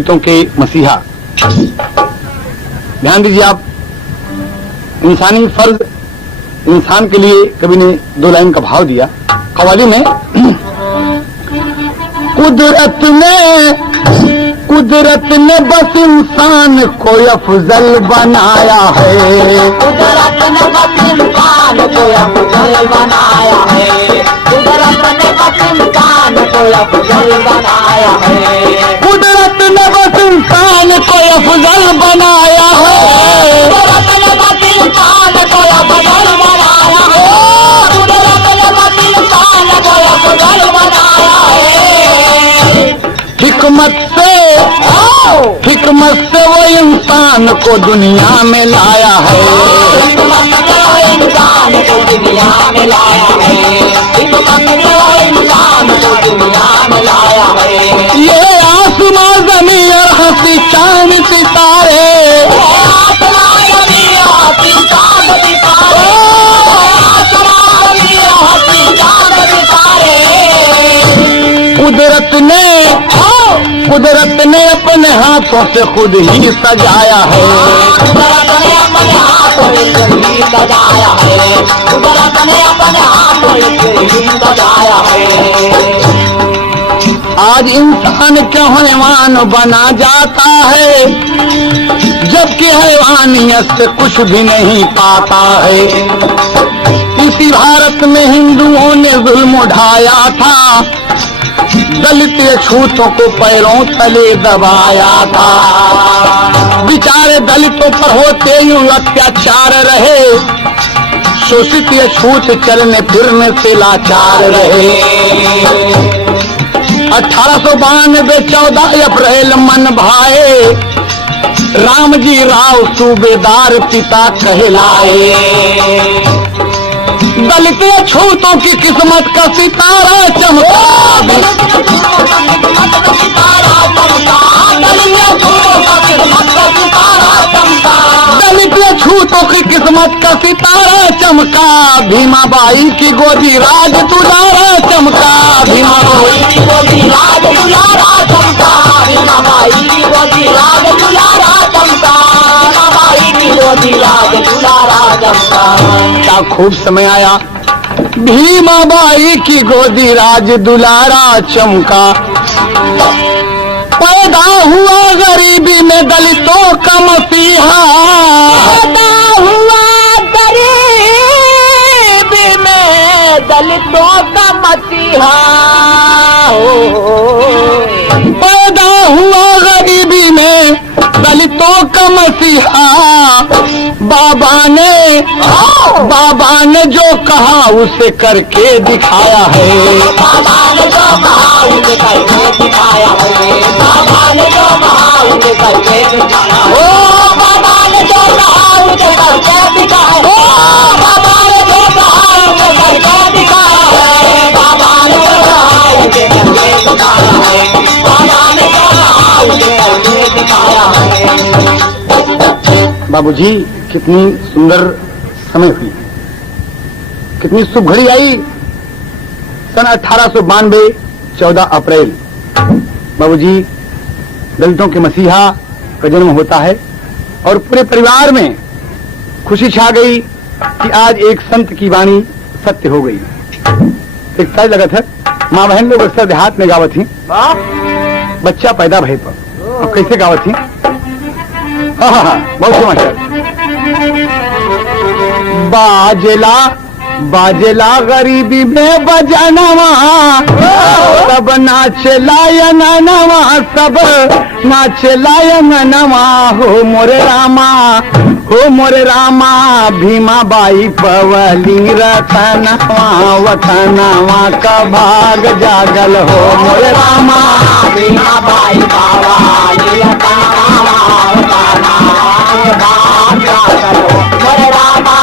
दलितों के मसीहा। ध्यान दीजिए आप, इंसानी फर्ज इंसान के लिए कवि ने 2 लाइन का भाव दिया कव्वाली में। कुदरत ने बस इंसान को अफजल बनाया है, कुदरत ने बस इंसान को अफजल बनाया है, कुदरत ने बस इंसान को अफजल बनाया है, कुदरत ने बस इंसान को अफजल बनाया है, कुदरत ने बस इंसान को अफजल बनाया है, कुदरत ने बस इंसान को अफजल बनाया है। हिकमत से वो इंसान को दुनिया में लाया है, हिकमत से वो इंसान को दुनिया में लाया है, हिकमत से वो इंसान को दुनिया में लाया है। ये आसमां ज़मीन और हंसी चांद सितारे, आसमां ज़मीन और हंसी चांद सितारे, आसमां ज़मीन और हंसी चांद सितारे। कुदरत ने अपने हाथों से खुद ही सजाया है, कुदरत ने अपने हाथों से ही सजाया है, कुदरत ने अपने हाथों से ही सजाया है। आज इंसान क्यों हैवान बना जाता है, जबकि हैवानियत से कुछ भी नहीं पाता है। इसी भारत में हिंदुओं ने जुल्म उठाया था, दलित छूतों को पैरों तले दबाया था। बेचारे दलितों पर होते यूं अत्याचार रहे, शोषित ये छूत चलने फिरने से लाचार रहे। 1892 14 अप्रैल मन भाए, राम जी राव सूबेदार पिता कहलाए। दलित छूतों की किस्मत का सितारा चमका, दलित छूतों की किस्मत का सितारा चमका, भीमाबाई की गोदी राज दुलारा चमका, भीमाबाई की गोदी राज दुलारा चमका, भीमाबाई की गोदी राज दुलारा चमका, भीमाबाई की गोदी राज दुलारा चमका। क्या खूब समय आया, भीमाबाई की गोदी राज दुलारा चमका। पैदा हुआ गरीबी में दलितों का मसीहा, पैदा हुआ गरीबी में दलितों का मसीहा, पैदा हुआ गरीबी में दलितों का मसीहा। बाबा ने जो कहा उसे करके दिखाया है, बाबा ने जो कहा उसे करके दिखाया है, बाबा ने जो कहा उसे करके दिखाया है, बाबा ने जो कहा उसे करके दिखाया है, बाबा ने जो कहा उसे करके दिखाया है, बाबा ने जो कहा उसे करके दिखाया है, बाबा ने जो कहा उसे करके दिखाया है। बाबूजी कितनी सुंदर समय हुई, कितनी शुभ घड़ी आई। सन 1892 14 अप्रैल बाबूजी दलितों के मसीहा का जन्म होता है और पूरे परिवार में खुशी छा गई कि आज एक संत की वाणी सत्य हो गई। एक साल लगा था, माँ बहन लोग अक्सर देहात में गावत थी, बच्चा पैदा भय पर अब कैसे गावत थी। हाँ, बहुत मास्टर। बाजला गरीबी में बजनवा, सब नाचे लायनवा, सब नाचे लायनवा। हो मोरे रामा भीमाबाई पवली रतनवा, वतनवा का भाग जागल। हो मोरे रामा भीमाबाई पवली रतनवा, वतनवा का भाग जागल। मोरे रामा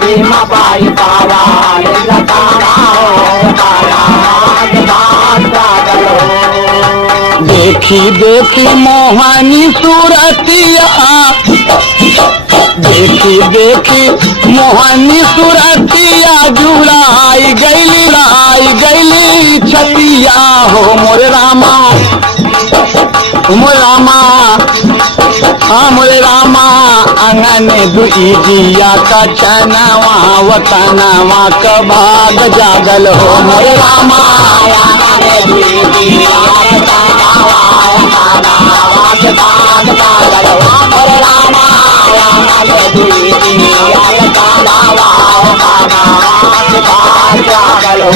भीमाबाई पवली रतनवा, वतनवा का भाग जागल। देखी मोहनी सूरतिया, देखी मोहनी सूरतिया, जुड़ाई गैली छतिया। हो मोरे रामा मोरे रामा, हाँ मोरे रामा, आंगन दुई दिया का चनवा वतनवा का भाग जागल हो मोरे रामा। आंगन दुई दिया का चनवा वतनवा का भाग जागल हो मोरे रामा। आंगन दुई दिया का चनवा वतनवा का भाग जागल हो।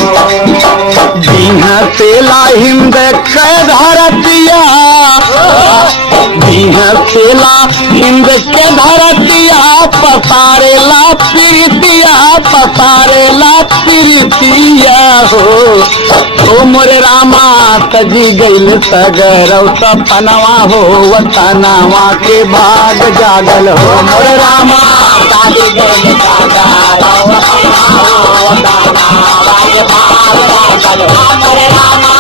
दीन सेला हिंद के धरतिया, दीन सेला हिंद के धरतिया, पसारेला प्रीतिया, पसारेला प्रीतिया हो मोरे रामा। तजी गईल सगरौ सपनवा हो वतनवा के भाग जागल हो मोरे रामा। तजी गईल सगरौ सपनवा हो वतनवा के भाग जागल हो मोरे रामा।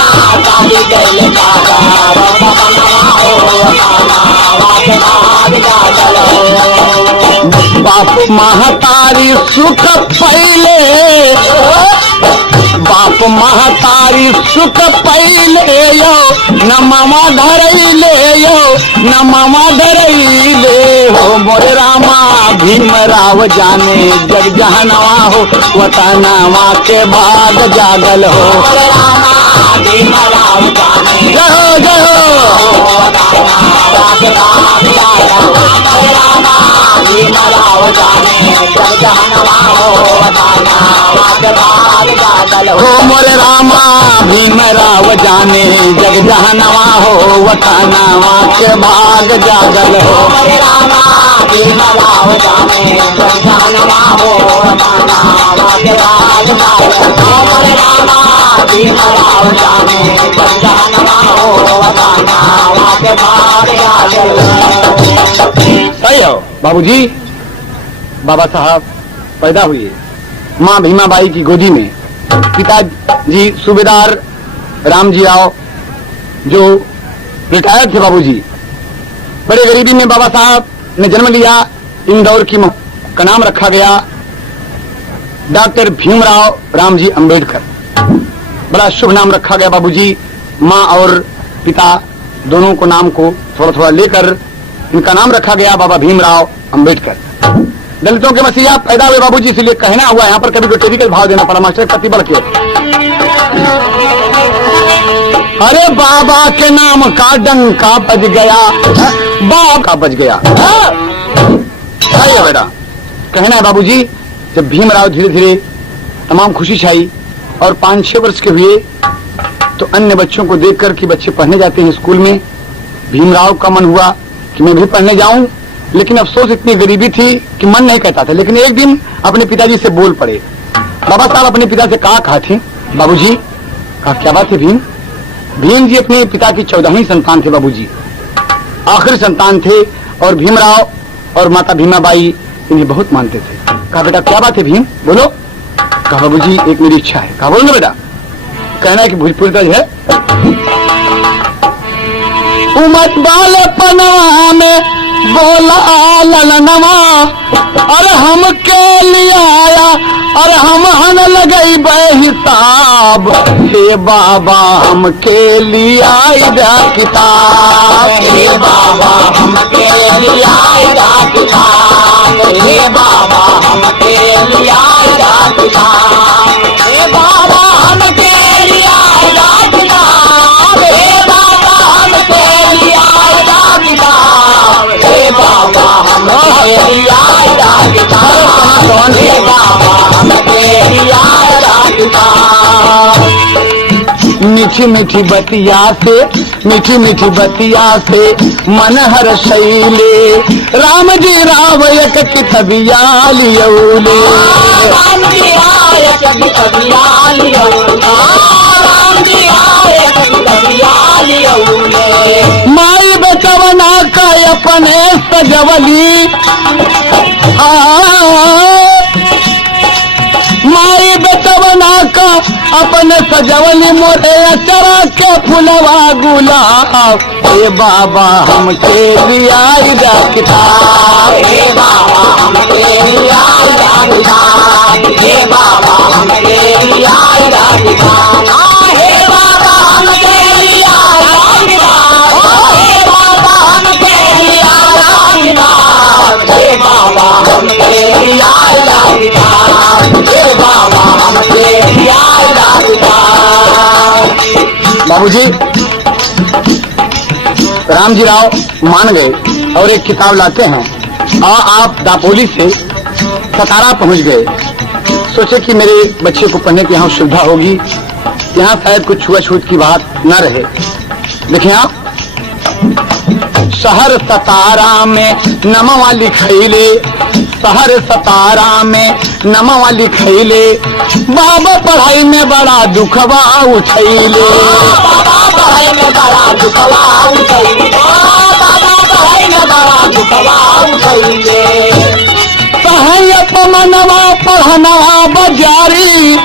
तजी गईल सगरौ सपनवा हो वतनवा के भाग जागल हो। बाप महतारी सुख पहले, बाप महतारी सुख पहले यो, न मामा धरैले यो, न मामा धरैले हो मोरे रामा। भीमराव जाने जग जहनवा हो वतनवा के भाग जागल हो मोरे रामा। भीमराव जाने जय हो जय हो वतनवा के भाग जागल हो मोरे रामा। भीमराव जाने जग जहनवा हो वतनवा के भाग जागल हो मोरे रामा। भीमराव जाने जग जहनवा हो वतनवा के भाग जागल हो मोरे रामा। भीमराव जाने जग जहनवा हो वतनवा के भाग जागल हो मोरे रामा। भीमराव जाने जग जहनवा हो वतनवा के भाग जागल हो। सही हो बाबूजी। बाबा साहब पैदा हुए माँ भीमाबाई की गोदी में। पिताजी सूबेदार रामजी राव जो रिटायर्ड थे बाबूजी। बड़े गरीबी में बाबा साहब ने जन्म लिया। इंदौर की का नाम रखा गया डॉक्टर भीमराव रामजी अंबेडकर। बड़ा शुभ नाम रखा गया बाबूजी। माँ और पिता दोनों को नाम को थोड़ा थोड़ा लेकर इनका नाम रखा गया बाबा भीमराव अंबेडकर। दलितों के मसीहा पैदा हुए बाबूजी, इसलिए कहना हुआ यहाँ पर कभी कोई टेक्निकल भाव देना पड़ा मास्टर पति बढ़ के। अरे बाबा के नाम का डंका बज गया, बाप का बज गया। बेटा कहना है बाबूजी, जब भीमराव धीरे धीरे तमाम खुशी छाई और 5-6 वर्ष के हुए तो अन्य बच्चों को देखकर कि बच्चे पढ़ने जाते हैं स्कूल में, भीमराव का मन हुआ कि मैं भी पढ़ने जाऊं। लेकिन अफसोस इतनी गरीबी थी कि मन नहीं कहता था। लेकिन एक दिन अपने पिताजी से बोल पड़े। बाबा साहब अपने पिता से कहा थे बाबूजी, कहा क्या बात है भीम? भीम जी अपने पिता की 14वीं संतान थे बाबूजी, आखिरी संतान थे। और भीमराव और माता भीमाबाई इन्हें बहुत मानते थे। कहा बेटा क्या बात है भीम, बोलो। कहा बाबूजी एक मेरी इच्छा है। कहा बोलो ना बेटा। कहना है कि भोजपुरी तर्ज है। उमर वाले पनवा में बोला ललनवा, अरे हम के लिए आया, अरे हम हन लगई हिसाब। हे बाबा हम के लिए आया किताब, हे बाबा हम के लिए आया किताब, हे बाबा हम के लिए आया किताब, हे बाबा हम के लिए आया किताब, हे बाबा हम के लिए आया किताब, हे बाबा हम के लिए आया किताब, हे बाबा हम के लिए आया किताब। मीठी मीठी बतिया से, मीठी मीठी बतिया से मन हर शैले, राम जी राव एक कितबिया लियौले, राम जी आए कितबिया लियौले, राम जी आए कितबिया लियौले, माई बचवना का अपने सजवली, माई बेटवना का अपने सजवली मोरे अचरा के फुलवा गुलाब। हे बाबा हम के लिए आया किताब, हे बाबा हम के लिए आया किताब, हे बाबा हम के लिए आया किताब, हे बाबा हम के लिए आया किताब, हे बाबा हमके लिया किताब, हे बाबा हमके लिया किताब। बाबूजी रामजी राव मान गए और एक किताब लाते हैं और आप दापोली से सतारा पहुंच गए। सोचे कि मेरे बच्चे को पढ़ने की यहाँ सुविधा होगी, यहाँ शायद कुछ छुआछूत की बात न रहे। देखिए आप, शहर सतारा में नमवा लिखैले, शहर सतारा में नमवा लिखैले, बाबा पढ़ाई में बड़ा दुखवा उठैले। बाबा पढ़ाई में बड़ा दुखवा उठैले, बाबा पढ़ाई में बड़ा दुखवा उठैले। सहायक मनवा पढ़नवा बजारी,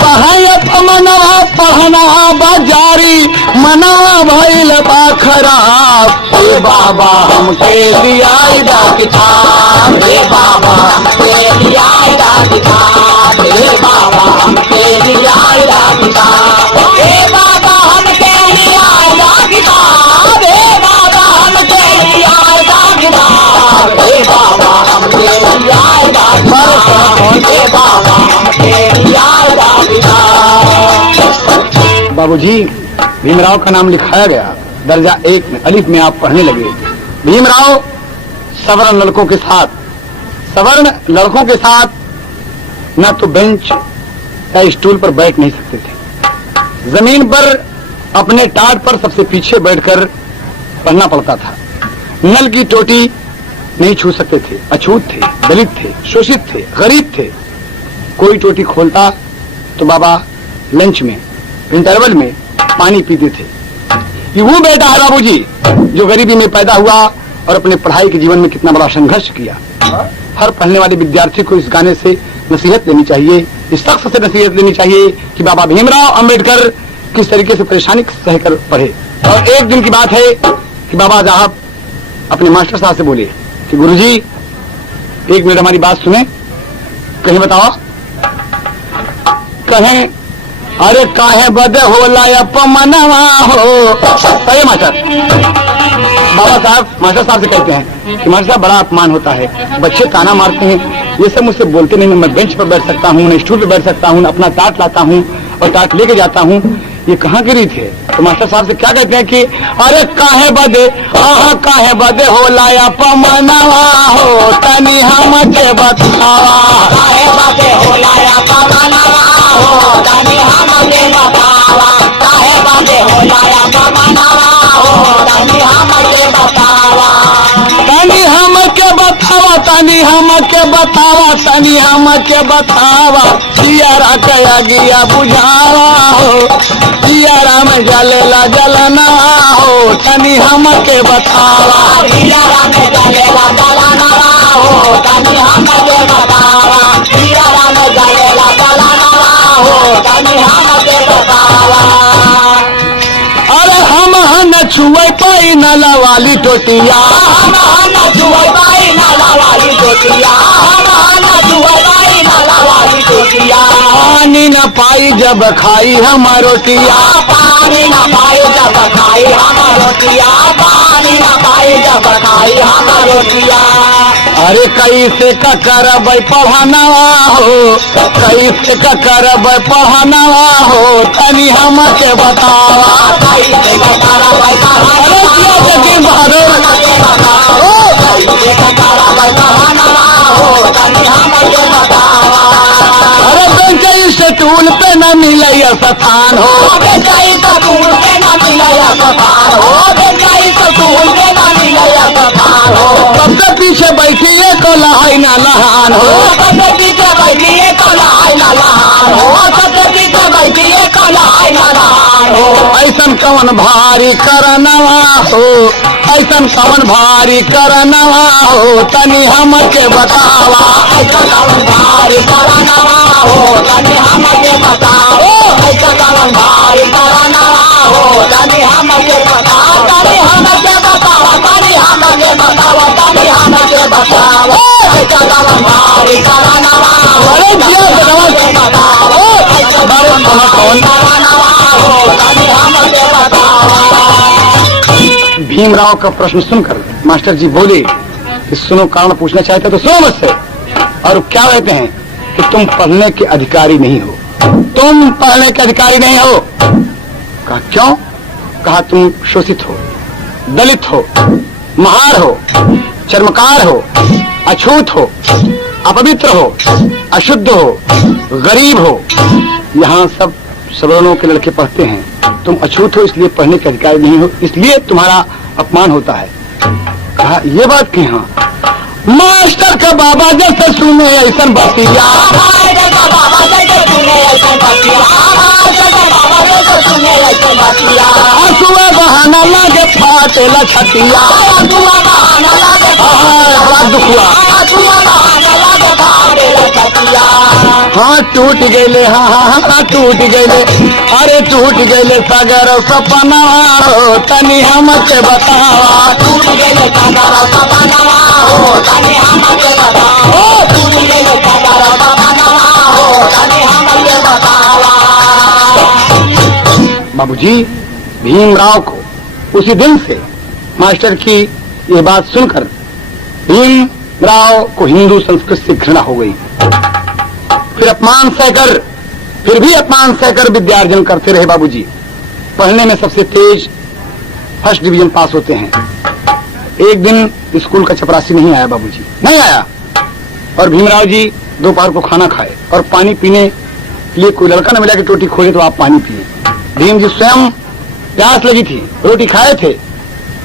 सहायक मनवा पढ़नवा बजारी, मनवा भइल बा खराब। हे बाबा हमके लिया किताब, हे बाबा हमके लिया किताब, हे बाबा हमके लिया किताब, हे बाबा हमके लिया किताब, हे बाबा हमके लिया किताब, हे बाबा हमके लिया किताब, हे बाबा हमके लिया किताब। बाबूजी भीमराव का नाम लिखाया गया, दर्जा 1 में अलिफ में आप पढ़ने लगे। भीमराव सवर्ण लड़कों के साथ न तो बेंच या स्टूल पर बैठ नहीं सकते थे, जमीन पर अपने टाट पर सबसे पीछे बैठकर पढ़ना पड़ता था। नल की टोटी नहीं छू सकते थे, अछूत थे, दलित थे, शोषित थे, गरीब थे। कोई टोटी खोलता तो बाबा लंच में इंटरवल में पानी पीते थे। ये वो बेटा है बाबूजी जो गरीबी में पैदा हुआ और अपने पढ़ाई के जीवन में कितना बड़ा संघर्ष किया। हर पढ़ने वाले विद्यार्थी को इस गाने से नसीहत लेनी चाहिए, इस शख्स से नसीहत लेनी चाहिए कि बाबा भीमराव अंबेडकर किस तरीके से परेशानी सहकर पढ़े। और एक दिन की बात है कि बाबा साहब अपने मास्टर साहब से बोले कि गुरुजी 1 मिनट हमारी बात सुने। कहीं बताओ, कहें अरे काहे बदे होला अपमनवा हो। अरे मास्टर, बाबा साहब मास्टर साहब से कहते हैं कि मास्टर साहब बड़ा अपमान होता है, बच्चे ताना मारते हैं, ये सब मुझसे बोलते नहीं, मैं बेंच पर बैठ सकता हूँ, न स्टूल पर बैठ सकता हूँ, न अपना टाट लाता हूँ और टाट लेके जाता हूँ, ये कहाँ की रीत है। तो मास्टर साहब से क्या कहते हैं कि अरे काहे बदे, आहा काहे बदे होला अपमनवा हो, तनी हमके बतावा। काहे बदे होला अपमनवा हो, तनी हमके बतावा, काहे बदे होला अपमनवा हो, तनी हमके बतावा, तनी हमके बतावा, तनी हमके बतावा, तनी हमके बतावा, जियारा कया गया बुझावा हो, जियारा में जलेला जलना हो, तनी हमके बतावा। जियारा में जलेला जलना हो, तनी हमके बतावा, जियारा में जलेला जलना हो, तनी हमके बतावा। अरे हम न छुए पाई नला वाली टोटिया, हम न छुए पाई नला वाली टोटिया, हम न छुए पाई नला वाली टोटिया, पानी न पाई जब खाई हम रोटिया, पानी न पाई जब खाई हम रोटिया, पानी न पाई जब खाई हम रोटिया। अरे कैसे का करब पढ़नवा हो, कैसे का करब पढ़नवा हो, तनी हमके बतावा। कैसे का करब अरे क्या जगह बहादुर, कैसे का करब पढ़नवा हो, तनी हमके बतावा। अरे बेंच स्टूल पे न मिले स्थान हो, बेचाई स्कूल पे न मिले स्थान हो, बेचाई स्कूल पे न मिले स्थान हो, सबसे पीछे बैठिए को लहाई न लहान हो, सबसे पीछे बैठिए को लहाई न लहान हो, सबसे पीछे बैठिए को लहाई न लहान हो। ऐसन कवन भारी करनवा हो, ऐसन कवन भारी करनवा हो, तनी हमके बतावा। ऐसा कवन भारी करनवा हो, तनी हमके बताओ, ऐसा कवन भारी करनवा हो, तनी हमके बताओ, तनी हमके बताओ, तनी हमके बताओ, तनी हमके बताओ, ऐसा कवन भारी करनवा हो, अरे जिया हमके बताओ, ऐसा कवन भारी करनवा हो, तनी हमके बताओ। भीमराव का प्रश्न सुनकर मास्टर जी बोले कि सुनो, कारण पूछना चाहते तो सुनो मुझसे। और क्या कहते हैं कि तुम पढ़ने के अधिकारी नहीं हो, तुम पढ़ने के अधिकारी नहीं हो। कहा क्यों? कहा तुम शोषित हो, दलित हो, महार हो, चर्मकार हो, अछूत हो, अपवित्र हो, अशुद्ध हो, गरीब हो। यहाँ सब सवर्णों के लड़के पढ़ते हैं, तुम अछूत हो इसलिए पढ़ने के अधिकारी नहीं हो, इसलिए तुम्हारा अपमान होता है। कहा ये बात की? हाँ। मास्टर का बाबा जैसे सुने ऐसा बतिया, आंसुआ बहाना लागे फाटे लछतिया, बड़ा दुख हुआ। हाँ टूट गए, हाँ टूट गए, अरे टूट गए सागर सपना, तनी हमके बतावा। टूट गए सागर सपना, तनी हमके बतावा। टूट गए सागर सपना, तनी हमके बतावा। बाबूजी, भीमराव को उसी दिन से मास्टर की ये बात सुनकर भीमराव को हिंदू संस्कृत से घृणा हो गई। फिर अपमान सहकर, फिर भी अपमान सहकर विद्यार्जन करते रहे बाबूजी। पढ़ने में सबसे तेज फर्स्ट डिवीजन पास होते हैं। एक दिन स्कूल का चपरासी नहीं आया बाबूजी, नहीं आया। और भीमराव जी दोपहर को खाना खाए और पानी पीने के लिए कोई लड़का न मिला कि टोटी खोले तो आप पानी पिए। भीम जी स्वयं प्यास लगी थी, रोटी खाए थे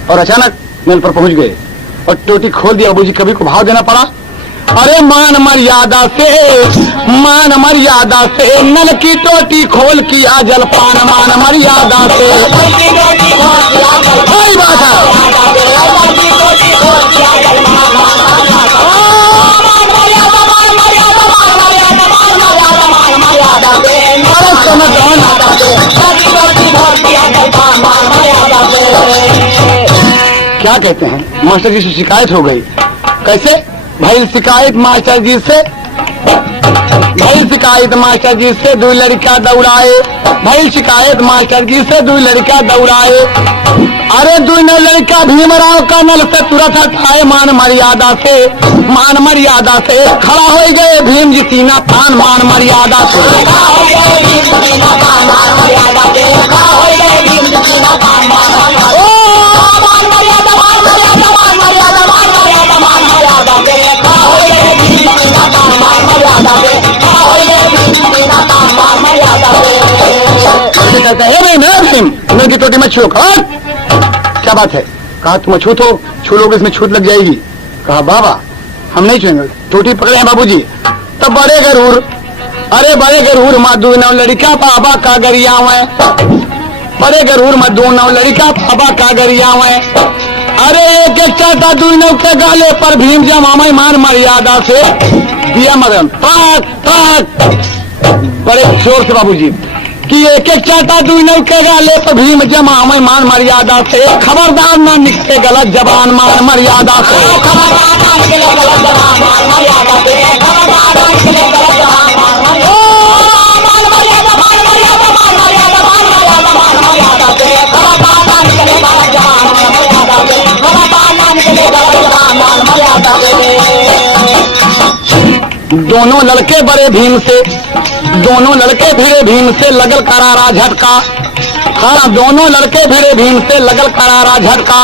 और अचानक नल पर पहुंच गए और टोटी खोल दिया। बाबूजी कभी को भाव देना पड़ा। अरे मान मर्यादा से, मान मर्यादा से नल की टोटी खोल किया जलपान, मान मर्यादा से। सही बात है। क्या कहते हैं, मास्टर जी से शिकायत हो गई। कैसे भाई? शिकायत मास्टर जी से, भाई शिकायत मास्टर जी से, दो लड़का दौड़ाए। भाई शिकायत मास्टर जी से, दो लड़का दौड़ाए। अरे दो लड़का भीमराव का नल से तुरंत हटाए, मान मर्यादा से, मान मर्यादा से। खड़ा हो गए भीम जी सीना तान, मान मर्यादा से। नल की टोटी में छू। क्या बात है? कहा तुम अछूत हो, छू लोगे इसमें छूत लग जाएगी। कहा बाबा हम नहीं छूएंगे। टोटी पकड़े हैं बाबूजी। तब बड़े गरूर, अरे बड़े गरूर मधु नौ लड़का बाबा का गरिया में, बड़े गरूर मधु नौ लड़का बाबा का गरिया में। अरे एक एक चाटा दू नौ के गाले पर भीम जमा मान मर्यादा से दिया मदन ताक ताक बड़े जोर से बाबूजी कि एक एक चाटा दू नौ के गाले पर भीम जमा मान मर्यादा से। खबरदार ना निकले गलत जबान, मान मर्यादा से। दोनों लड़के बड़े भीम से, दोनों लड़के भिड़े भीम से लगल करारा झटका। हाँ दोनों लड़के भिड़े भीम से लगल करारा झटका।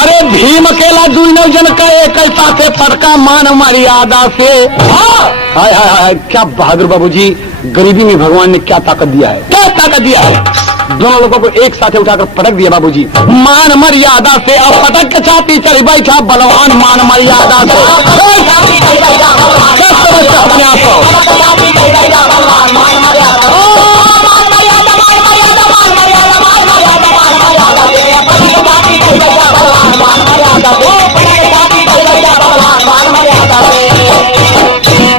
अरे भीम अकेला दू नौ जन का एक ऐसा से पटका, मान मर्यादा से। हाय हाय हाय, क्या बहादुर बाबूजी, गरीबी में भगवान ने क्या ताकत दिया है, क्या ताकत दिया है। दोनों लोगों को एक साथ उठाकर पटक दिया बाबूजी, मान मर्यादा से। अब पटक के छाती चढ़ी बैठा बलवान, मान मर्यादा से। अपने आप को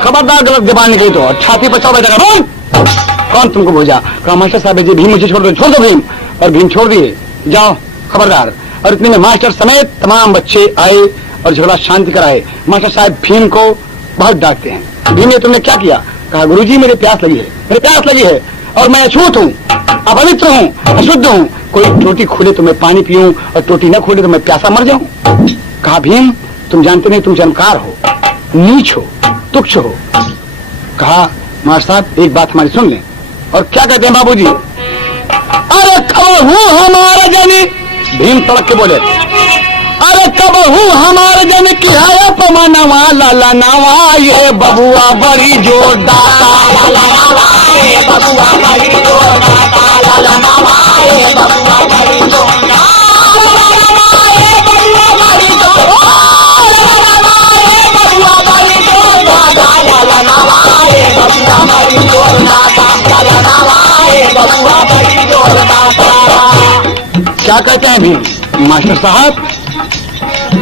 खबरदार गलत जबान निकली तो छाती पर चढ़ बैठेगा। बोल कौन तुमको भेजा? कहा मास्टर साहब जी भीम मुझे छोड़ दो, छोड़ दो भीम। और भीम छोड़ दिए, जाओ खबरदार। और इतने में मास्टर समेत तमाम बच्चे आए और झगड़ा शांति कराए। मास्टर साहब भीम को बहुत डांटते हैं। भीम ये तुमने क्या किया? कहा गुरुजी मेरे प्यास लगी है, मेरे प्यास लगी है और मैं अछूत हूँ, अपवित्र हूँ, अशुद्ध हूँ। कोई टोटी खोले तो मैं पानी पीऊं और टोटी न खोले तो मैं प्यासा मर जाऊं। कहा भीम तुम जानते नहीं, तुम चमकार हो, नीच हो, तुच्छ हो। कहा मास्टर साहब एक बात हमारी सुन लें। और क्या कहते हैं बाबूजी, अरे कब हूँ हमारे जनी, भीम तड़क के बोले, अरे कब हूँ हमारे जन की है पमनवा लाला नवा, ये बबुआ बड़ी जोरदार, लाला नवा ये बबुआ बड़ी जोरदार, लाला नवा ये बबुआ बड़ी जोरदार, लाला नवा ये बबुआ बड़ी जोरदार, लाला नवा ये बबुआ बड़ी जोरदार, लाला नवा ये बबुआ बड़ी जोरदार, लाला नवा ये बबुआ बड़ी जोरदार। क्या कहते हैं भीम, मास्टर साहब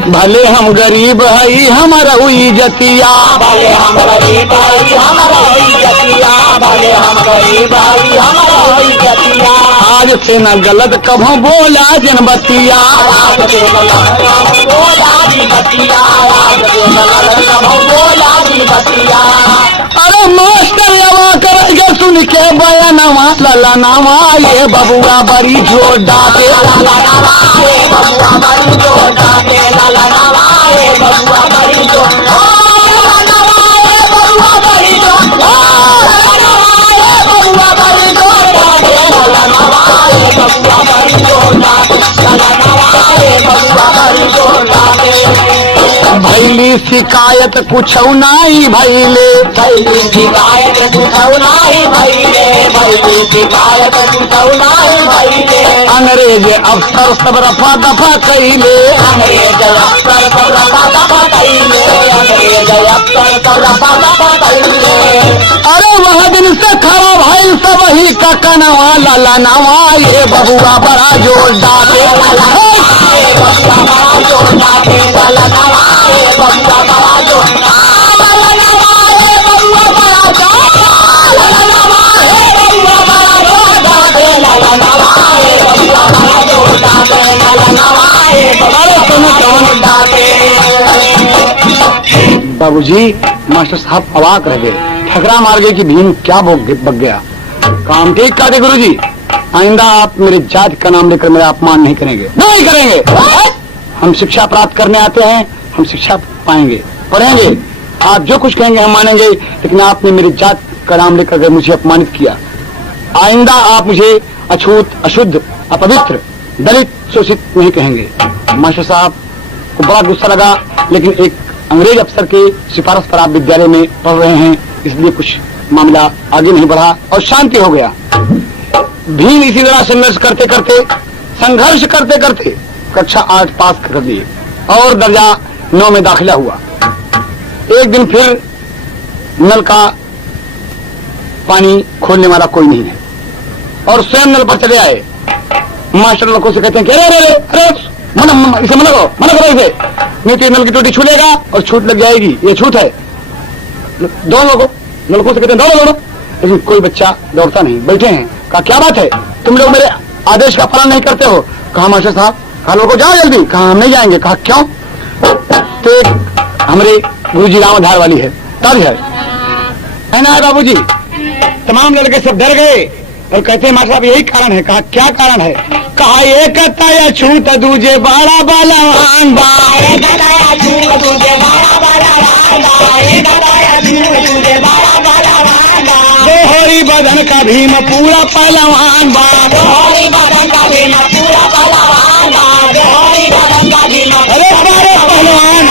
भले हम गरीब हई हमारा हुई जतिया, भले हम गरीब हई हमारा हुई जतिया, भले हम गरीब हई हमारा हुई जतिया, आज से न गलत कभों बोला जनबतिया, आज से गलत कभों बोला जी बतिया, आज से गलत कभों बोला जी बतिया। अरे मास्टर यवा करेंगे सुन के बयानवा लाला नामा, ये बबुआ बड़ी जोरदार, लाला नवा ये बबुआ बड़ी जोरदार, लाला नवा ये बबुआ बड़ी जोरदार, लाला नवा ये बबुआ बड़ी जोरदार, लाला नवा ये बबुआ बड़ी जोरदार, लाला नवा ये बबुआ बड़ी जोरदार, लाला नवा ये बबुआ बड़ी जोरदार। भैली शिकायत कुछ नहीं भैले, भैली शिकायत कुछौ नाही भैले, भैली शिकायत कुछौ नाही भैले, अंग्रेज अफसर सब रफा दफा कैले, अंग्रेज अफसर सब रफा दफा कैले, अंग्रेज अफसर सब रफा दफा कैले। अरे वह दिन से खड़ा भाई सब ही का कनवा लाला नवा, ये बबुआ बड़ा जोरदार, लाला नवा ये बबुआ बड़ा जोरदार, लाला नवा ये बबुआ बड़ा जोरदार, लाला नवा ये बबुआ बड़ा जोरदार, लाला नवा ये बबुआ बड़ा जोरदार, लाला नवा ये बबुआ बड़ा जोरदार, लाला नवा ये बबुआ बड़ा जोरदार। बाबूजी मास्टर साहब अवाक रह गए, ठकरा मार गए कि भीम क्या बक गया। काम ठीक कहते गुरुजी, आइंदा आप मेरे जाति का नाम लेकर मेरा अपमान नहीं करेंगे, नहीं करेंगे। हम शिक्षा प्राप्त करने आते हैं, हम शिक्षा पाएंगे, पढ़ेंगे, आप जो कुछ कहेंगे हम मानेंगे, लेकिन आपने मेरी जात का नाम लेकर मुझे अपमानित किया। आइंदा आप मुझे अछूत, अशुद्ध, अपवित्र, दलित, शोषित नहीं कहेंगे। मास्टर साहब को बड़ा गुस्सा लगा, लेकिन एक अंग्रेज अफसर के सिफारिश पर आप विद्यालय में पढ़ रहे हैं, इसलिए कुछ मामला आगे नहीं बढ़ा और शांति हो गया। भीम इसी तरह संघर्ष करते करते कक्षा 8 पास कर लिए और दर्जा 9 में दाखिला हुआ। एक दिन फिर नल का पानी खोलने वाला कोई नहीं है और स्वयं नल पर चले आए। मास्टर लड़कों से कहते हैं कि अरे इसे मना करो इसे, नहीं तो नल की टोटी छू लेगा और छूट लग जाएगी, ये छूट है। दोनों लड़कों से कहते हैं दौड़ो, लेकिन कोई बच्चा दौड़ता नहीं, बैठे हैं। कहा क्या बात है, तुम लोग मेरे आदेश का पालन नहीं करते हो? कहा मास्टर साहब, कहा लोगों जाओ जल्दी। कहा हम नहीं जाएंगे। कहा क्यों? तो हमारे गुरुजी राम धार वाली है, तब है ना बाबूजी। तमाम लड़के सब डर गए और कहते हैं मास्टर साहब यही कारण है। कहा क्या कारण है? कहा एक तय छूत दूजे बाड़ा बलवान बा, दोहरी बदन का भीम पूरा पहलवान बा, अरे सारे पहलवान।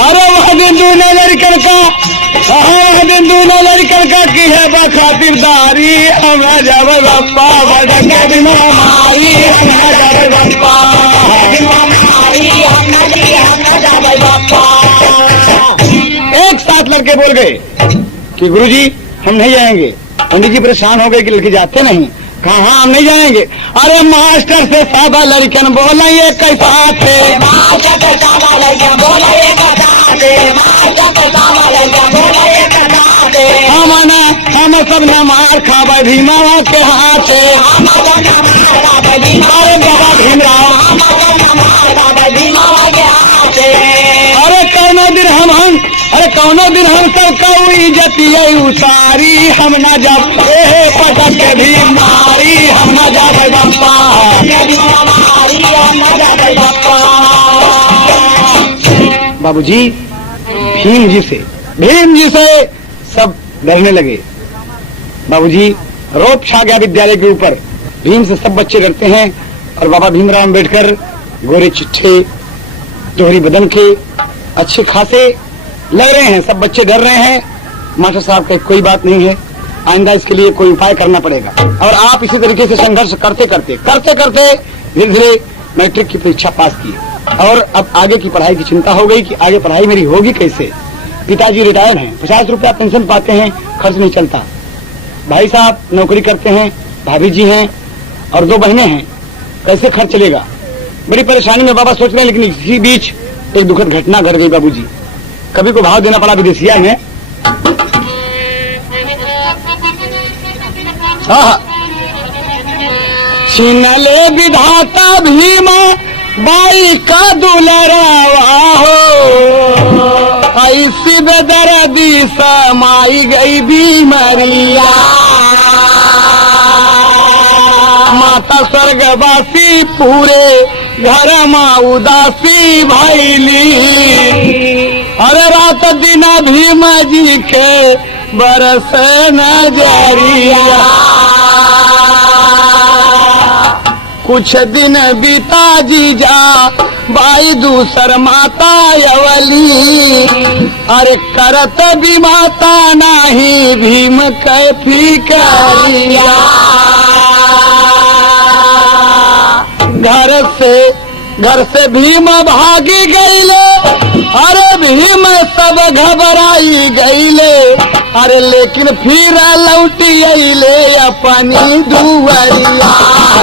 अरे वह दिन दूल्हे लड़कन का, वह दिन दूल्हे लड़कन का की है बखातिरदारी, हमें जब गप्पा बदन के बिना मारी, हमें जब गप्पा एक साथ लड़के बोल गए कि गुरुजी हम नहीं जाएंगे। पंडित जी परेशान हो गए कि लड़के जाते नहीं। कहा हाँ हम नहीं जाएंगे। अरे मास्टर से सादा लड़कन बोला ये कैसा थे, हम सब ने मार खावे भीमराव के हाथे, अरे बाबा भीमराव, अरे कौनो दिन हम सब कऊ इज्जतिया उतारी, हम न जब पटक के भी मारी, हम न जावे बप्पा। बाबूजी भीम जी से सब डरने लगे। बाबूजी रौब छा गया विद्यालय के ऊपर। भीम से सब बच्चे डरते हैं और बाबा भीमराव अम्बेडकर गोरे चिट्ठे दोहरी बदन के अच्छे खासे लग रहे हैं। सब बच्चे डर रहे हैं। मास्टर साहब का कोई बात नहीं है, आइंदा इसके लिए कोई उपाय करना पड़ेगा। और आप इसी तरीके से संघर्ष करते करते धीरे धीरे मैट्रिक की परीक्षा पास की और अब आगे की पढ़ाई की चिंता हो गई कि आगे पढ़ाई मेरी होगी कैसे। पिताजी रिटायर्ड हैं, 50 रुपया पेंशन पाते हैं, खर्च नहीं चलता। भाई साहब नौकरी करते हैं, भाभी जी हैं और 2 बहनें हैं, कैसे खर्च चलेगा। बड़ी परेशानी में बाबा सोच रहे हैं। लेकिन इसी बीच एक दुखद घटना घट गई बाबूजी। कभी को भाव देना पड़ा विदेशिया में। छीन ले विधाता भीम बाई का दुलरावा हो, ऐसी बेदर्दी समाई गई बीमारिया। माता स्वर्गवासी पूरे घर माँ उदासी भैली। अरे रात दिन भीम जी के बरस नजरिया। कुछ दिन बीता जीजा बाई दूसर माता यवली। अरे करत भी माता नाही भीम कैफी करिया। घर से भीम भागी गईले। अरे भीम सब घबराई गईले। अरे लेकिन फिर लौटी अइले अपनी दुआरिया।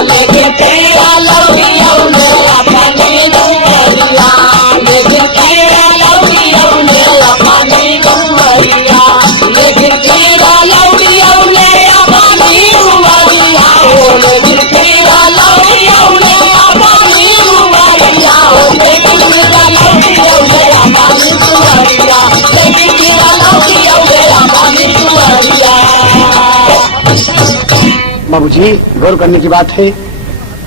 लेकिन फिर लौटी अइले अपनी दुआरिया। लेकिन फिर लौटी अइले अपनी दुआरिया। लेकिन फिर लौटी अइले अपनी दुआरिया। लेकिन फिर लौटी अइले अपनी दुआरिया। लेकिन फिर लौटी अइले अपनी दुआरिया। लेकिन फिर लौटी अइले अपनी दुआरिया। बाबूजी गौर करने की बात है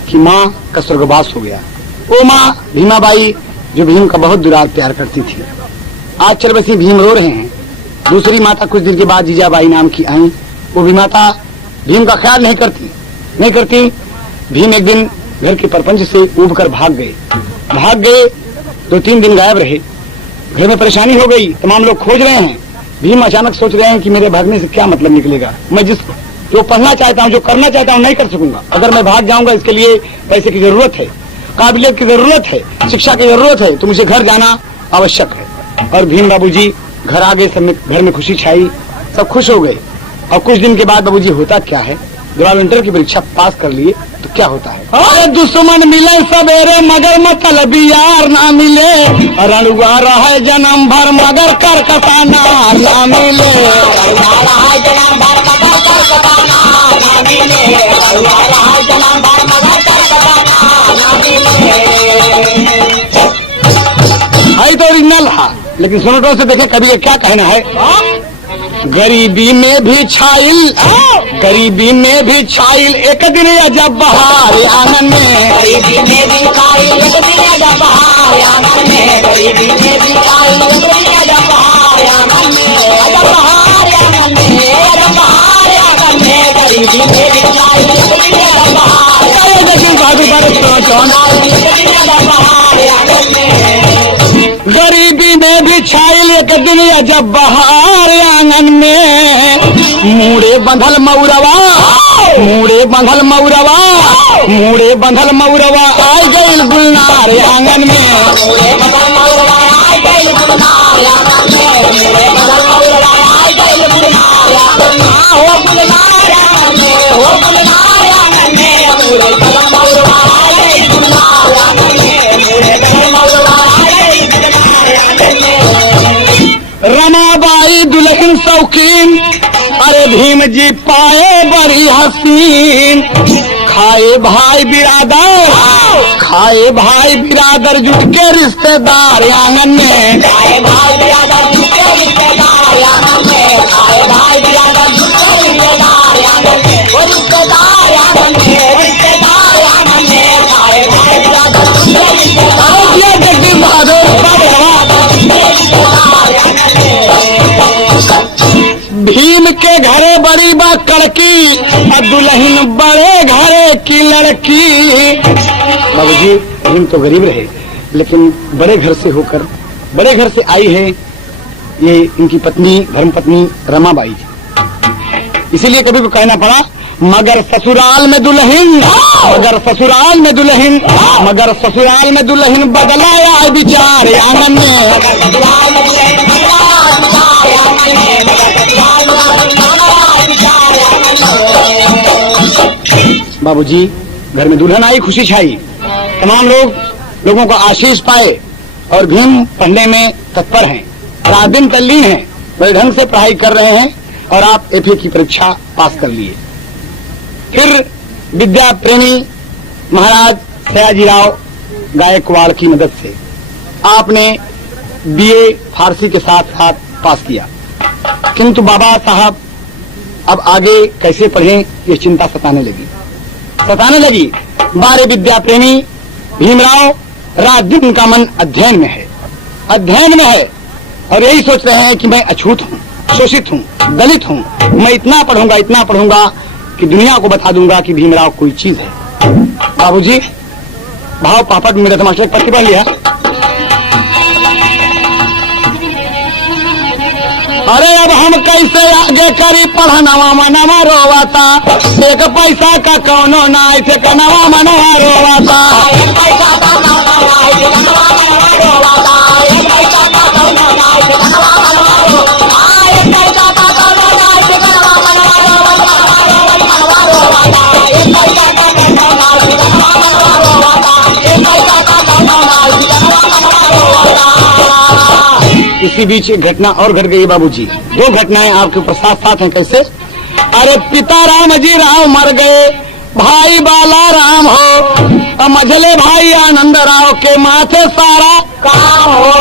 कि माँ का स्वर्गवास हो गया। वो माँ भीमाबाई जो भीम का बहुत दुलार प्यार करती थी, आज चल बसी भीम रो रहे हैं। दूसरी माता कुछ दिन के बाद जीजाबाई नाम की आई। वो भी माता भीम का ख्याल नहीं करती। भीम एक दिन घर के परपंच से उब कर भाग गए। 2-3 दिन गायब रहे। घर में परेशानी हो गई, तमाम लोग खोज रहे हैं। भीम अचानक सोच रहे हैं कि मेरे भागने से क्या मतलब निकलेगा। मैं जो पढ़ना चाहता हूँ, जो करना चाहता हूँ, नहीं कर सकूंगा। अगर मैं भाग जाऊंगा इसके लिए पैसे की जरूरत है, काबिलियत की जरूरत है, शिक्षा की जरूरत है, तो मुझे घर जाना आवश्यक है। और भीम बाबूजी घर आ गए। सब घर में खुशी छाई, सब खुश हो गए। और कुछ दिन के बाद बाबूजी होता क्या है, जब आप इंटर की परीक्षा पास कर लिए तो क्या होता है। अरे दुश्मन मिले सवेरे मगर मतलब यार ना मिले। रणुआ रहा जन्म भर मगर कर कसाना ना मिले। है तो ओरिजिनल है, लेकिन सुनो से देखे कभी ये क्या कहना है। गरीबी में भी छाइल एक दिन जब बहार आंगन में। गरीबी में भी छाइल एक दिन जब बहार आंगन में। गरीबी में भी छाइल एक दिन जब बहार आंगन में। जब बहार आंगन में, जब बहार आंगन में। गरीबी में भी छाइल एक दिन जब बहार आंगन में। लेकिन बाबू बारे गरीबी में भी छाइल एक दिन जब बहार आंगन में। मूड़े बंधल मऊरवा आय गइल गुलनार आंगन में। मूड़े बंधल मऊरवा आय गइल गुलनार आंगन में। मूड़े बंधल मऊरवा आय गइल गुलनार आंगन में। हो गुलनार आंगन में, हो गुलनार आंगन में। मूड़े बंधल मऊरवा आय गइल गुलनार आंगन में। मूड़े बंधल मऊरवा आय गइल गुलनार आंगन में। रमाबाई दुल्हन शौकीन, अरे भीम जी पाए बड़ी हसीन। खाए भाई बिरादर जुट के रिश्तेदार आंगन में। खाए भाई बिरादर जुट के रिश्तेदार आंगन में। खाए भाई बिरादर जुट के रिश्तेदार आंगन में। वो रिश्तेदार आंगन में, रिश्तेदार आंगन में। खाए भाई बिरादर जुट के रिश्तेदार। के घरे बड़ी बा कड़की, दुल्हन बड़े घरे की लड़की। बाबूजी भीम तो गरीब रहे, लेकिन बड़े घर से होकर बड़े घर से आई है ये इनकी पत्नी धर्मपत्नी रमाबाई जी। इसीलिए कभी को कहना पड़ा, मगर ससुराल में दुल्हन, मगर ससुराल में दुल्हन, मगर ससुराल में दुल्हन बदलाया विचार आंगन में। बाबूजी घर में दुल्हन आई, खुशी छाई, तमाम लोगों को आशीष पाए और भीम पढ़ने में तत्पर हैं, रात दिन तल्लीन हैं, बड़े ढंग से पढ़ाई कर रहे हैं और आप एफए की परीक्षा पास कर लिए। फिर विद्या प्रेमी महाराज सयाजीराव गायकवाड़ की मदद से आपने बीए फारसी के साथ साथ पास किया, किंतु बाबा साहब अब आगे कैसे पढ़ें ये चिंता सताने लगी। बारे विद्या प्रेमी भीमराव रात दिन का मन अध्ययन में है और यही सोच रहे हैं कि मैं अछूत हूँ, शोषित हूँ, दलित हूँ, मैं इतना पढ़ूंगा कि दुनिया को बता दूंगा कि भीमराव कोई चीज है। बाबूजी भाव पापड़ में मेरे मास्टर एक पत्ती पढ़ लिया। अरे अब हम कैसे आगे करी पढ़नवा मनवा रोवाता, एक पैसा का कौनो ना ऐसे कनवा मनवा रोवाता। इसी बीच एक घटना और घट गई बाबूजी, दो घटनाएं आपके ऊपर साथ साथ हैं। कैसे? अरे पिता राम जी राव मर गए, भाई बाला राम हो, मझले भाई आनंद राव के माथे सारा काम हो।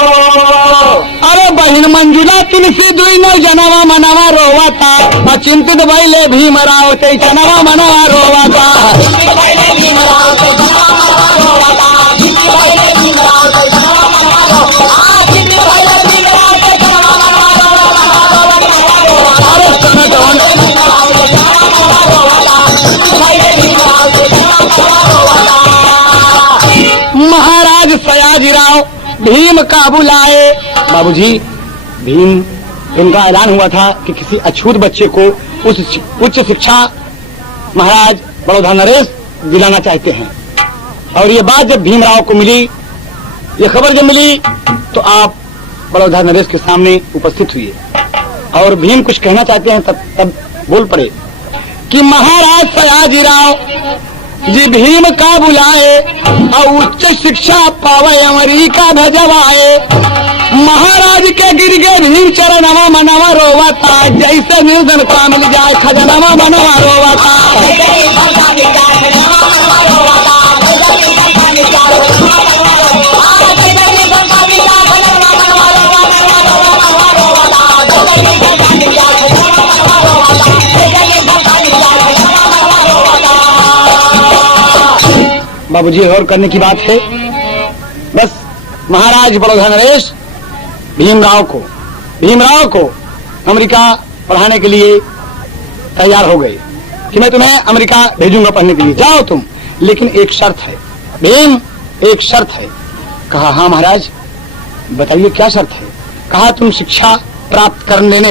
अरे बहन मंजुला तुलसी दुई नो जनवा मनवा रोवाता, चिंतित भइले भीमराव ते जनवा मनवा रोवाता। महाराज सयाजीराव भीम का बुलाए। बाबूजी भीम उनका ऐलान हुआ था कि किसी अछूत बच्चे को उच्च शिक्षा महाराज बड़ौदा नरेश दिलाना चाहते हैं। और ये बात जब भीमराव को मिली, ये खबर जब मिली तो आप बड़ौदा नरेश के सामने उपस्थित हुए और भीम कुछ कहना चाहते हैं। तब बोल पड़े कि महाराज सयाजीराव जी भीम का बुलाए और उच्च शिक्षा पावे अमेरिका भजवाए। महाराज के गिर गए भीम चरणवा मनवा रोवाता, जैसे निर्धन का मिल जाए खजनवा मनवा रोवाता। बाबूजी और करने की बात है। बस महाराज बड़ौदा नरेश भीमराव को अमेरिका पढ़ाने के लिए तैयार हो गए कि मैं तुम्हें अमेरिका भेजूंगा पढ़ने के लिए, जाओ तुम, लेकिन एक शर्त है। भीम एक शर्त है। कहा हाँ महाराज बताइए क्या शर्त है। कहा तुम शिक्षा प्राप्त कर लेने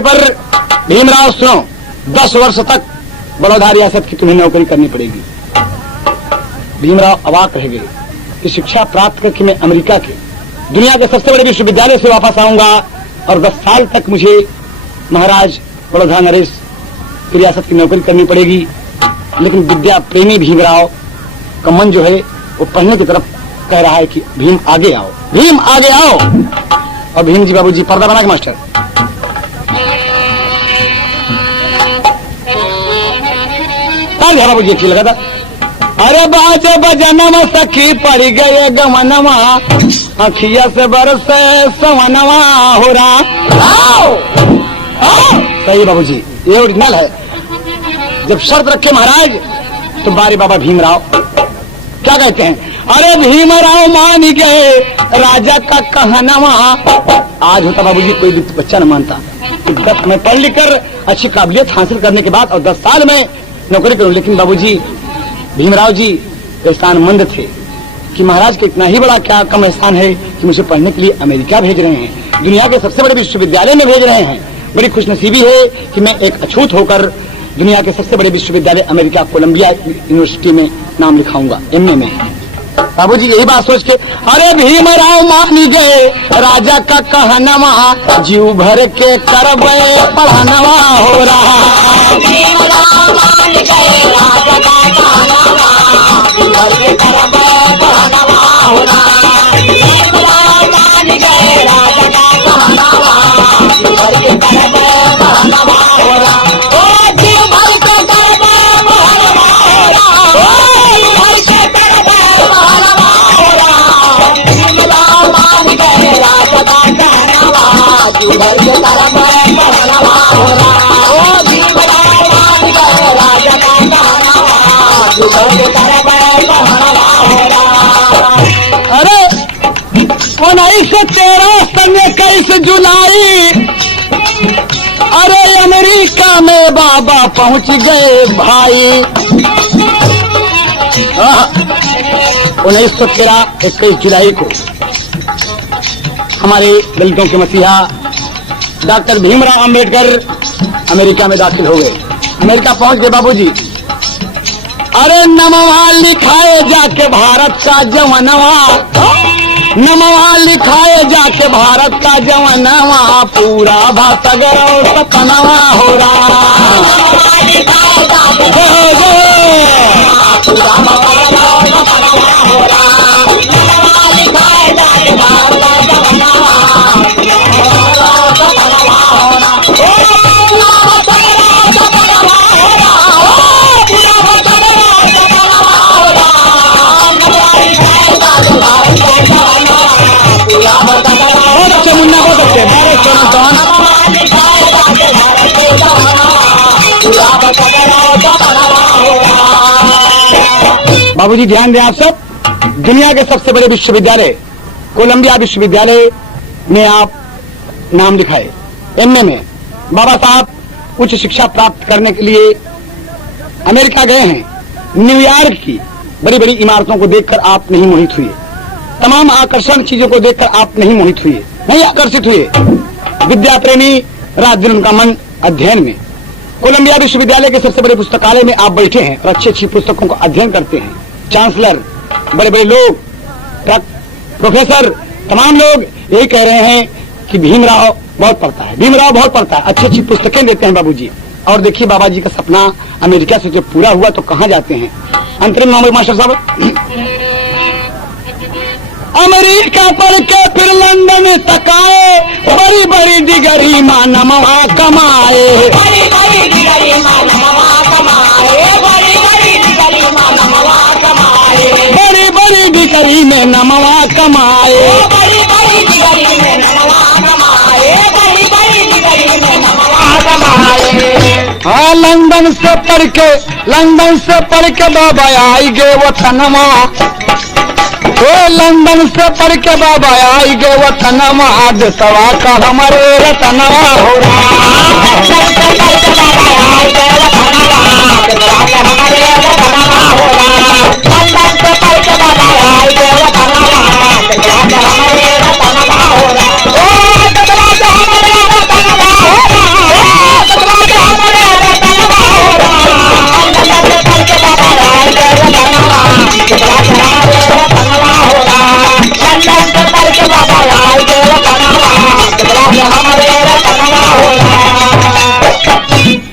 पर भीमराव सुनो, 10 वर्ष तक बड़ौदा रियासत की तुम्हें नौकरी करनी पड़ेगी। भीमराव अवाक रह गए कि शिक्षा प्राप्त करके मैं अमेरिका के दुनिया के सबसे बड़े विश्वविद्यालय से वापस आऊंगा और 10 साल तक मुझे महाराज बड़ौदा नरेश की रियासत की नौकरी करनी पड़ेगी। लेकिन विद्या प्रेमी भीमराव का मन जो है वो पढ़ने की तरफ कह रहा है कि भीम आगे आओ, भीम आगे आओ। और भीम जी बाबूजी पर्दा बना के मास्टर बाबूजी अच्छी लगा था। अरे बाजे बजनवा सखी पड़ गए गमनवा, अखिया से बरसे सवनवा हो रहा। सही बाबूजी, ये ओरिजिनल है। जब शर्त रखे महाराज तो बारे बाबा भीमराव क्या कहते हैं, अरे भीमराव मान गए राजा का कहनावा। आज होता बाबूजी कोई भी बच्चा न मानता कि 10 में पढ़ लिख कर अच्छी काबिलियत हासिल करने के बाद और 10 साल में नौकरी करूं। लेकिन बाबूजी भीमराव जी एहसानमंद थे कि महाराज का इतना ही बड़ा क्या कम एहसान है कि मुझे पढ़ने के लिए अमेरिका भेज रहे हैं, दुनिया के सबसे बड़े विश्वविद्यालय में भेज रहे हैं। बड़ी खुशनसीबी है कि मैं एक अछूत होकर दुनिया के सबसे बड़े विश्वविद्यालय अमेरिका कोलंबिया यूनिवर्सिटी में नाम लिखाऊंगा, एमए में। बाबूजी यही बात सोच के अरे भीमराव मान गए राजा का कहनावा, जीव भर के करबे पढ़ानवा हो रहा। भीमराव मान गए राजा का कहनावा, जीव भर के करबे पढ़ानवा हो रहा। भीमराव मान गए राजा का कहनावा, जीव भर के करबे पढ़ानवा हो रहा। ओ जीव भर के करबे पढ़ानवा हो रहा। ओ जीव भर के करबे पढ़ानवा हो रहा। भीमराव मान गए राजा का कहनावा, जीव भर के करबे पढ़ानवा हो रहा। ओ भीमराव मान गए राजा का कहनावा, जीव भर के करबे पढ़ानवा हो रहा। अरे 1913 सन 21 जुलाई, अरे अमेरिका में बाबा पहुंच गए भाई। 1913 21 जुलाई को हमारे दलितों के मसीहा डॉक्टर भीमराव अंबेडकर अमेरिका में दाखिल हो गए। अमेरिका पहुंच गए बाबूजी। अरे नमवा लिखाए जाके भारत का जवनवा, नमवा लिखाए जाके भारत का जवनवा, पूरा भातगरव सपनवा हो मुन्ना हो सकते बाबूजी ध्यान दें आप सब, दुनिया के सबसे बड़े विश्वविद्यालय कोलंबिया विश्वविद्यालय में आप नाम लिखाए, एमए में। बाबा साहब उच्च शिक्षा प्राप्त करने के लिए अमेरिका गए हैं। न्यूयॉर्क की बड़ी बड़ी इमारतों को देखकर आप नहीं मोहित हुए, तमाम आकर्षण चीजों को देखकर आप नहीं मोहित हुए, नहीं आकर्षित हुए। विद्या प्रेमी रात दिन उनका मन अध्ययन में। कोलंबिया विश्वविद्यालय के सबसे बड़े पुस्तकालय में आप बैठे हैं और अच्छी अच्छी पुस्तकों का अध्ययन करते हैं। चांसलर, बड़े बड़े लोग, प्रोफेसर, तमाम लोग यही कह रहे हैं कि भीमराव बहुत पढ़ता है, भीमराव बहुत पढ़ता है, अच्छी अच्छी पुस्तकें देते हैं बाबूजी। और देखिए बाबा जी का सपना अमेरिका से जब पूरा हुआ तो कहाँ जाते हैं। अंतरिम मास्टर साहब, अमेरिका पढ़ के फिर लंदन तक आए, बड़ी बड़ी डिग्री मानवा कमाए, बड़ी बड़ी डिग्री मानवा कमाए, बड़ी बड़ी डिग्री मानवा कमाए, बड़ी बड़ी डिग्री में नमवा कमाए, बड़ी बड़ी डिग्री में नमवा कमाए, बड़ी बड़ी डिग्री में नमवा कमाए। हाँ लंदन से पढ़ के बाबा आई गए वतनमा, लंदन से पढ़ के बाबा आई गए वतनमा, देशवा का हमारे रतनवा हो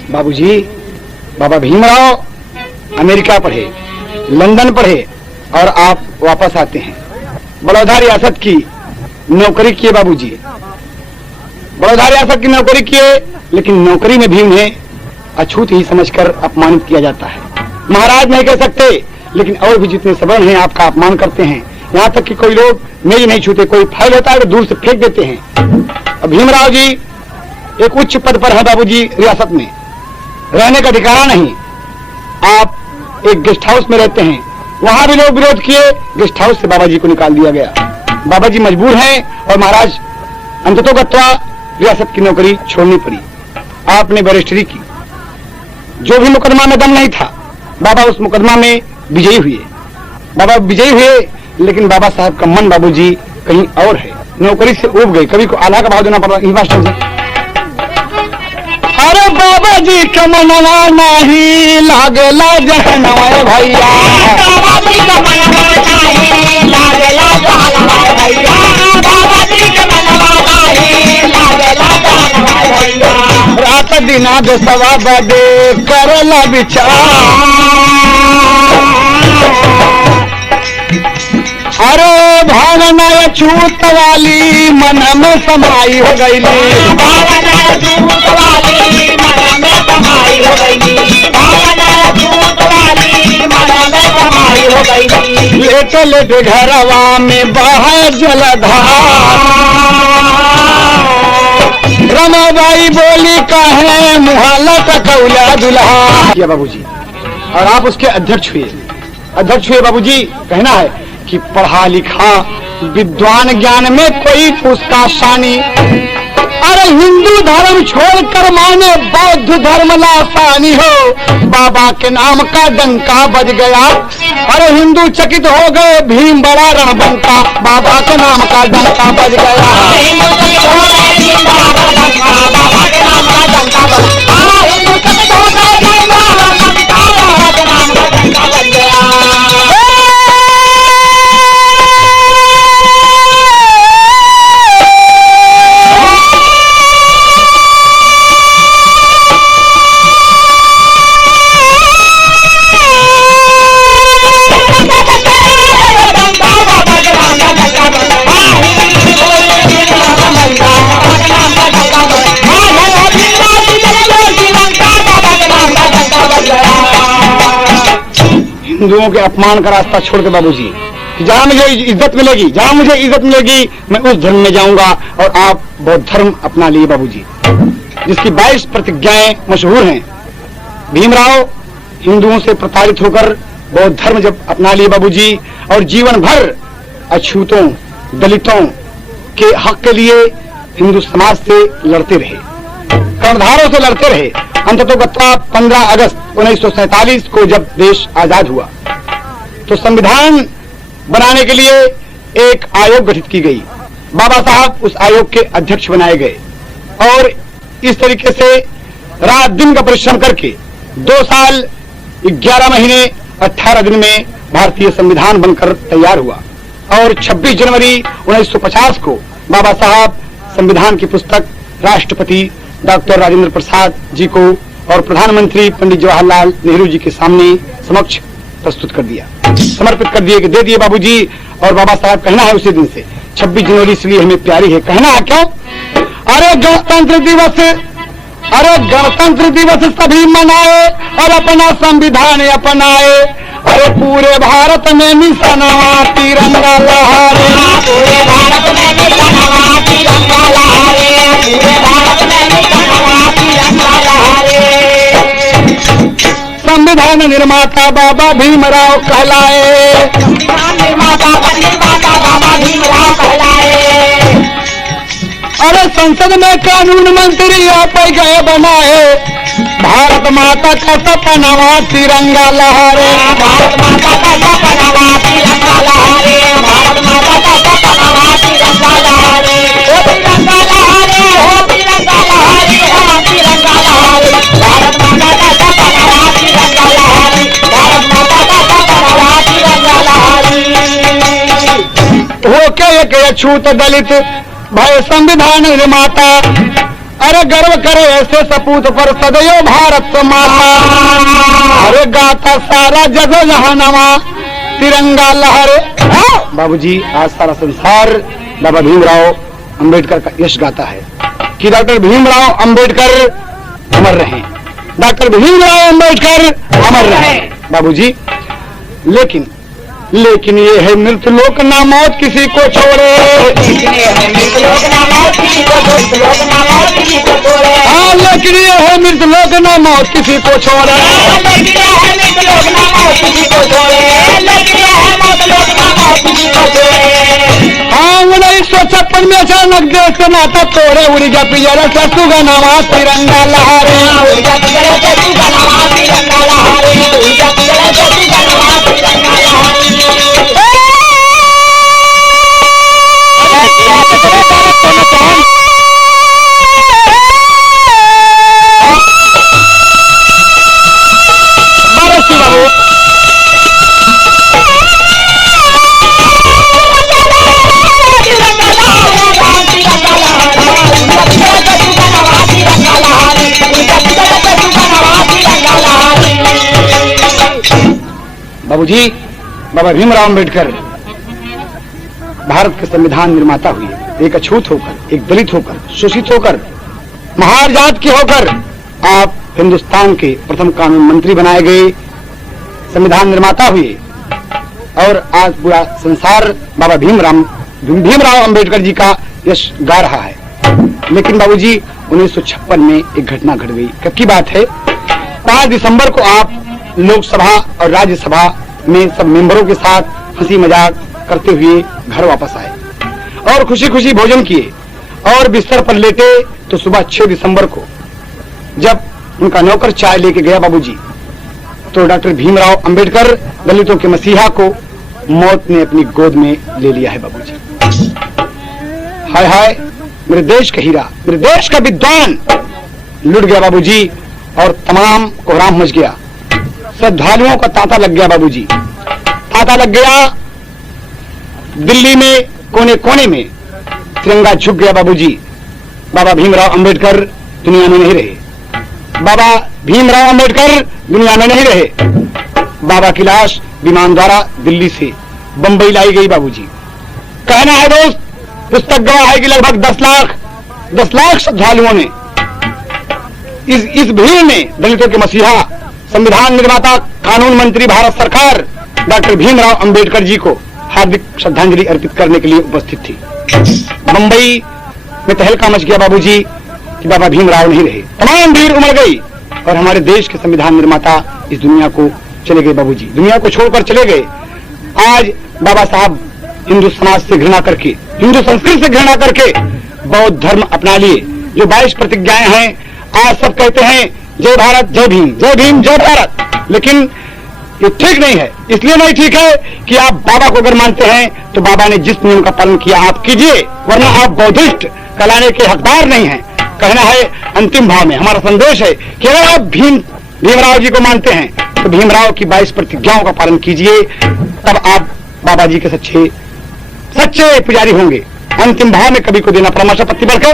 बाबूजी। बाबा भीमराव अमेरिका पढ़े, लंदन पढ़े और आप वापस आते हैं। बड़ौदा रियासत की नौकरी किए बाबूजी, बड़ौदा रियासत की नौकरी किए, लेकिन नौकरी में भी उन्हें अछूत ही समझकर अपमानित किया जाता है। महाराज नहीं कह सकते, लेकिन और भी जितने सवर्ण हैं आपका अपमान करते हैं। यहाँ तक कि कोई लोग मेज नहीं छूते, कोई फाइल होता है तो दूर से फेंक देते हैं। भीमराव जी एक उच्च पद पर है बाबूजी रियासत में, रहने का ठिकाना नहीं। आप एक गेस्ट हाउस में रहते हैं, वहां भी लोग विरोध किए, गेस्ट हाउस से बाबा जी को निकाल दिया गया। बाबा जी मजबूर हैं और महाराज अंततोगत्वा रियासत की नौकरी छोड़नी पड़ी। आपने बैरिस्टरी की, जो भी मुकदमा में दम नहीं था, बाबा उस मुकदमा में विजयी हुए। बाबा विजयी हुए, लेकिन बाबा साहब का मन बाबूजी कहीं और है, नौकरी से उब गए। कभी को आधा का भाव देना पड़ा। मास्टर से अरे बाबा जी का मनवा नहीं लागेला जहनवा भैया, बाबा जी का मनवा नहीं लागेला जहनवा भैया, बाबा जी का मनवा नहीं लागेला जहनवा भैया। रात दिना दसवा बजे करला विचार, अरे भावना छूत वाली मन में समाई हो गई, भावना छूत वाली मन में समाई हो गई, भावना छूत वाली मन में समाई हो गई। लेटे लेटे घरवा में बहा जलधार, रमाबाई बोली कहे मुहल्ला का कौला दुल्हा। किया बाबूजी, और आप उसके अध्यक्ष हुए। अध्यक्ष हुए बाबूजी, कहना है कि पढ़ा लिखा विद्वान ज्ञान में कोई उसका शानी, अरे हिंदू धर्म छोड़कर माने बौद्ध धर्म लासानी हो। बाबा के नाम का डंका बज गया, अरे हिंदू चकित हो गए, भीम बड़ा रणबंका। बाबा के नाम का डंका बज गया, हिंदुओं के अपमान का रास्ता छोड़ के बाबूजी, कि जहां मुझे इज्जत मिलेगी, जहां मुझे इज्जत मिलेगी मैं उस धर्म में जाऊंगा। और आप बौद्ध धर्म अपना लिए बाबूजी, जिसकी 22 प्रतिज्ञाएं मशहूर हैं। भीमराव हिंदुओं से प्रताड़ित होकर बौद्ध धर्म जब अपना लिए बाबूजी, और जीवन भर अछूतों दलितों के हक के लिए हिंदू समाज से लड़ते रहे, कर्णधारों से लड़ते रहे। अंततोगत्वा 15 अगस्त 1947 को जब देश आजाद हुआ तो संविधान बनाने के लिए एक आयोग गठित की गई। बाबा साहब उस आयोग के अध्यक्ष बनाए गए और इस तरीके से रात दिन का परिश्रम करके 2 साल 11 महीने 18 दिन में भारतीय संविधान बनकर तैयार हुआ। और 26 जनवरी 1950 को बाबा साहब संविधान की पुस्तक राष्ट्रपति डॉक्टर राजेंद्र प्रसाद जी को और प्रधानमंत्री पंडित जवाहरलाल नेहरू जी के सामने समक्ष प्रस्तुत कर दिया, समर्पित कर दिए, कि दे दिए बाबूजी। और बाबा साहब कहना है उसी दिन से 26 जनवरी इसलिए हमें प्यारी है। कहना है क्यों? अरे गणतंत्र दिवस, अरे गणतंत्र दिवस सभी मनाए और अपना संविधान अपनाए। अरे पूरे भारत में निशानवा तिरंगा लहरे, पूरे भारत में निशानवा तिरंगा लहरे, पूरे भारत में निशानवा तिरंगा लहरे। संविधान निर्माता बाबा भीमराव कहलाए, संविधान निर्माता बाबा भीमराव कहलाए। अरे संसद में कानून मंत्री आप गए बनाए। भारत माता का सपनावा तिरंगा लहरे, भारत माता का सपनावा तिरंगा लहरे, भारत माता का सपनावा तिरंगा लहरे। ओ तिरंगा लहरे, हो तिरंगा लहरे, हो तिरंगा लहरे। भारत माता का सपनावा तिरंगा लहरे, भारत माता का सपनावा तिरंगा लहरे। होके एक अछूत दलित भय संविधान निर्माता। अरे गर्व करे ऐसे सपूत पर सदैव भारत माता। अरे गाता सारा जग जहानवा तिरंगा लहरे। बाबूजी आज सारा संसार बाबा भीमराव अंबेडकर का यश गाता है कि डॉक्टर भीमराव अंबेडकर अमर रहे, डॉक्टर भीमराव अंबेडकर अमर रहे बाबूजी। लेकिन ये है मृत्यु लोक ना मौत किसी को छोड़े, मृत्यु लोक ना मौत किसी को छोड़े, किसी को छोड़े। हाँ, लेकिन ये है मृत लोक ना मौत किसी को छोड़े। लेकिन ये है मृत लोक ना मौत किसी को छोड़े। लेकिन ये है मौत लोक ना मौत किसी को छोड़े। हाँ, 1956 में अचानक देश का नाता तोड़े, उड़ गया पिजरा ससु का नवा तिरंगा लहरे। उड़ गया पिजरा ससु का नवा तिरंगा लहरे। उड़ गया पिजरा ससु का नवा तिरंगा लहरे। बाबूजी, बाबा भीमराव अम्बेडकर भारत के संविधान निर्माता हुए, एक अछूत होकर, एक दलित होकर, शोषित होकर, महार जात के होकर आप हिंदुस्तान के प्रथम कानून मंत्री बनाए गए, संविधान निर्माता हुए और आज पूरा संसार बाबा भीमराव अम्बेडकर जी का यश गा रहा है। लेकिन बाबूजी 1956 में एक घटना घट गई। कब की बात है? 5 दिसंबर को आप लोकसभा और राज्यसभा में सब मेंबरों के साथ हंसी मजाक करते हुए घर वापस आए और खुशी खुशी भोजन किए और बिस्तर पर लेटे तो सुबह 6 दिसंबर को जब उनका नौकर चाय लेके गया बाबूजी, तो डॉक्टर भीमराव अंबेडकर, दलितों के मसीहा को मौत ने अपनी गोद में ले लिया है बाबूजी। हाय हाय, मेरे देश का हीरा, मेरे देश का विद्वान लुट गया बाबूजी और तमाम कोहराम मच गया। श्रद्धालुओं का तांता लग गया बाबूजी, तांता लग गया। दिल्ली में कोने कोने में तिरंगा झुक गया बाबूजी। बाबा भीमराव अंबेडकर दुनिया में नहीं रहे। बाबा भीमराव अंबेडकर दुनिया में नहीं रहे। बाबा की लाश विमान द्वारा दिल्ली से बंबई लाई गई बाबूजी। कहना है दोस्त, पुस्तक गवाह है कि लगभग 10 लाख श्रद्धालुओं ने इस भीड़ में दलितों के मसीहा, संविधान निर्माता, कानून मंत्री भारत सरकार डॉक्टर भीमराव अंबेडकर जी को हार्दिक श्रद्धांजलि अर्पित करने के लिए उपस्थित थी। बंबई में तहलका मच गया बाबूजी कि बाबा भीमराव नहीं रहे। तमाम भीड़ उमड़ गई और हमारे देश के संविधान निर्माता इस दुनिया को चले गए बाबूजी, दुनिया को छोड़कर चले गए। आज बाबा साहब हिंदू समाज से घृणा करके, हिंदू संस्कृति से घृणा करके बौद्ध धर्म अपना लिए। जो 22 प्रतिज्ञाएं हैं, आज सब कहते हैं जय भारत, जय भीम, जय भीम, जय भारत। लेकिन ये ठीक नहीं है। इसलिए नहीं ठीक है कि आप बाबा को अगर मानते हैं तो बाबा ने जिस नियम का पालन किया आप कीजिए, वरना आप बौद्धिस्ट कहलाने के हकदार नहीं हैं। कहना है अंतिम भाव में हमारा संदेश है कि अगर आप भीमराव जी को मानते हैं तो भीमराव की 22 प्रतिज्ञाओं का पालन कीजिए, तब आप बाबा जी के सच्चे पुजारी होंगे। अंतिम भाव में कभी को देना परामर्श पत्ती बढ़कर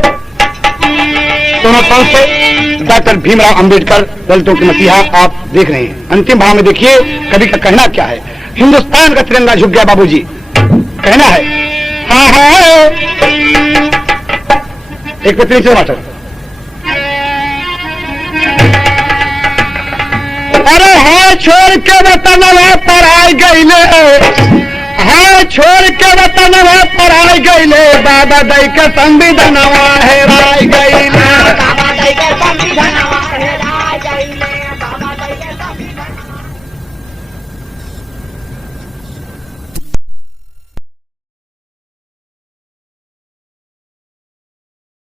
दोनों पांच से डॉक्टर भीमराव अंबेडकर, दलितों के मसीहा आप देख रहे हैं। अंतिम भाव में देखिए कवि का कहना क्या है। हिंदुस्तान का तिरंगा झुक गया बाबूजी, कहना है हाँ हाँ। एक पत्नी से मास्टर, अरे हाँ छोड़ के वतन पर आई गईले, हाँ छोड़ के वतन पर आई गईले, बाबा दई के संविधानवा हेराई गईले, बाबा दई के संविधानवा